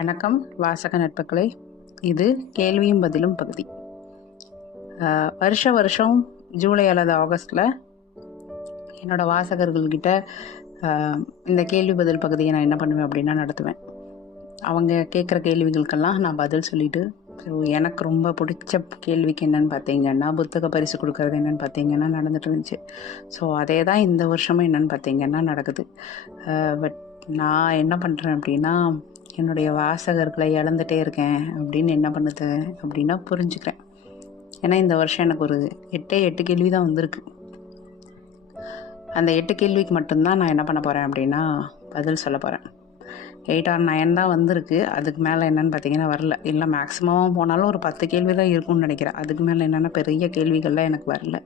வணக்கம் வாசக நட்புகளே. இது கேள்வியும் பதிலும் பகுதி. வருஷ வருஷம் ஜூலை அல்லது ஆகஸ்டில் என்னோட வாசகர்கள்கிட்ட இந்த கேள்வி பதில் பகுதியை நான் என்ன பண்ணுவேன் அப்படின்னா நடத்துவேன். அவங்க கேட்குற கேள்விகளுக்கெல்லாம் நான் பதில் சொல்லிவிட்டு ஸோ எனக்கு ரொம்ப பிடிச்ச கேள்விக்கு என்னென்னு பார்த்தீங்கன்னா புத்தக பரிசு கொடுக்கறது என்னன்னு பார்த்தீங்கன்னா நடந்துட்டு இருந்துச்சு. ஸோ அதே தான் இந்த வருஷமும் என்னன்னு பார்த்தீங்கன்னா நடக்குது. பட் நான் என்ன பண்ணுறேன் அப்படின்னா என்னுடைய வாசகர்களை இழந்துட்டே இருக்கேன் அப்படின்னு என்ன பண்ணுது அப்படின்னா புரிஞ்சுக்கிறேன். ஏன்னா இந்த வருஷம் எனக்கு ஒரு எட்டே எட்டு கேள்வி தான் வந்திருக்கு. அந்த எட்டு கேள்விக்கு மட்டும்தான் நான் என்ன பண்ண போகிறேன் அப்படின்னா பதில் சொல்ல போகிறேன் எயிட் ஆர் நைன் தான் வந்திருக்கு. அதுக்கு மேலே என்னென்னு பார்த்தீங்கன்னா வரல. இல்லை மேக்ஸிமம் போனாலும் ஒரு பத்து கேள்வி தான் இருக்கும்னு நினைக்கிறேன். அதுக்கு மேலே என்னென்னா பெரிய கேள்விகள்லாம் எனக்கு வரல.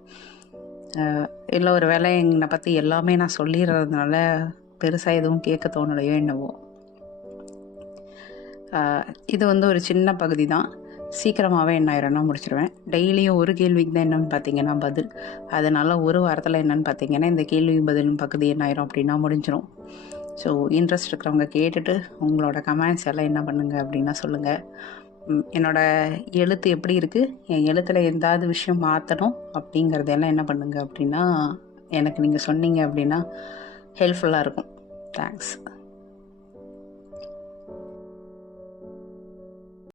இல்லை ஒரு வேலை என்னை பற்றி எல்லாமே நான் சொல்லிடுறதுனால பெருசாக எதுவும் கேட்க தோணலையோ என்னவோ. இது வந்து ஒரு சின்ன பகுதி தான். சீக்கிரமாகவே என்ன ஆயிரும்னா முடிச்சிருவேன். டெய்லியும் ஒரு கேள்விக்கு தான் என்னென்னு பார்த்தீங்கன்னா பதில். அதனால் ஒரு வாரத்தில் என்னன்னு பார்த்தீங்கன்னா இந்த கேள்வி பதிலும் பகுதி என்ன ஆயிரும் அப்படின்னா முடிஞ்சிடும் ஸோ இன்ட்ரெஸ்ட் இருக்கிறவங்க கேட்டுட்டு உங்களோட கமெண்ட்ஸ் எல்லாம் என்ன பண்ணுங்கள் அப்படின்னா சொல்லுங்கள் என்னோடய எழுத்து எப்படி இருக்குது என் எழுத்தில் எந்தாவது விஷயம் மாற்றணும் அப்படிங்கிறதெல்லாம் என்ன பண்ணுங்கள் அப்படின்னா எனக்கு நீங்கள் சொன்னீங்க அப்படின்னா ஹெல்ப்ஃபுல்லாக இருக்கும். தேங்க்ஸ்